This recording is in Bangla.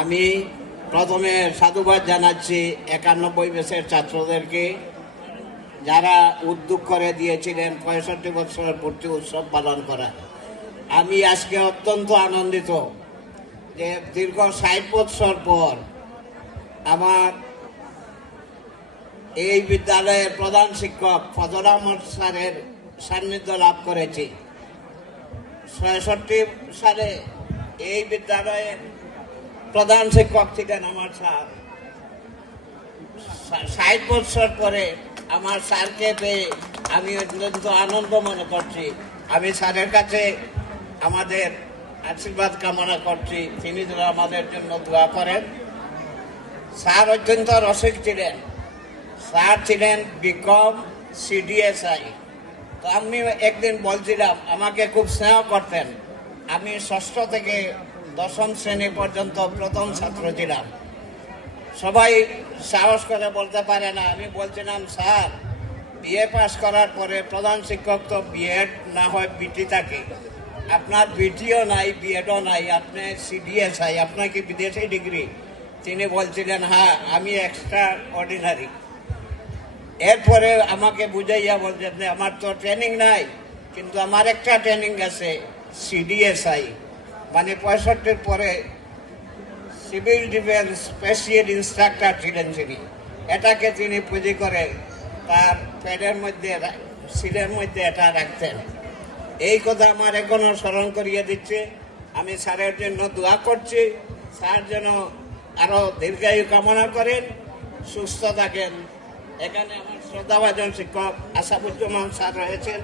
আমি প্রথমে সাধুবাদ জানাচ্ছি 91 ব্যাচের ছাত্রদেরকে, যারা উদ্যোগ করে দিয়েছিলেন 65 বছর পূর্তি উৎসব পালন করা। আমি আজকে অত্যন্ত আনন্দিত যে দীর্ঘ 60 বছর পর আমার এই বিদ্যালয়ের প্রধান শিক্ষক ফজল আহমদ স্যারের সান্নিধ্য লাভ করেছি। 66 সালে এই বিদ্যালয়ের প্রধান শিক্ষক ছিলেন আমার স্যার। 60 বছর পরে আমার স্যারকে পেয়ে আমি অত্যন্ত আনন্দ মনে করছি। আমি স্যারের কাছে আমাদের আশীর্বাদ কামনা করছি, তিনি যেন আমাদের জন্য দোয়া করেন। স্যার অত্যন্ত রসিক ছিলেন। স্যার ছিলেন বিকম সিডিএসআই। তো আমি একদিন বলছিলাম, আমাকে খুব স্নেহ করতেন। আমি 6ষ্ঠ থেকে 10ম শ্রেণী পর্যন্ত প্রথম ছাত্র ছিলাম। সবাই সাহস করে বলতে পারে না। আমি বলছিলাম, স্যার বিএ পাস করার পরে প্রধান শিক্ষক তো বিএড না হয় বিটি থাকে, আপনার বিটিও নাই বিএডও নাই, আপনি সিডিএসআই, আপনার কি বিদেশি ডিগ্রি? তিনি বলছিলেন, হ্যাঁ আমি এক্সট্রা অর্ডিনারি। এরপরে আমাকে বুঝাইয়া বলছেন যে আমার তো ট্রেনিং নাই, কিন্তু আমার একটা ট্রেনিং আছে সিডিএসআই, মানে 65 পরে সিভিল ডিফেন্স স্পেশাল ইন্সট্রাক্টর ছিলেন তিনি। এটাকে তিনি পুঁজি করে তার প্যাডের মধ্যে সিলের মধ্যে এটা রাখতেন। এই কথা আমার এখনো স্মরণ করিয়ে দিচ্ছে। আমি স্যারের জন্য দোয়া করছি, স্যার যেন আরো দীর্ঘায়ু কামনা করেন, সুস্থ থাকেন। এখানে আমার শ্রদ্ধাভাজন শিক্ষক আসাদুজ্জামান স্যার রয়েছেন।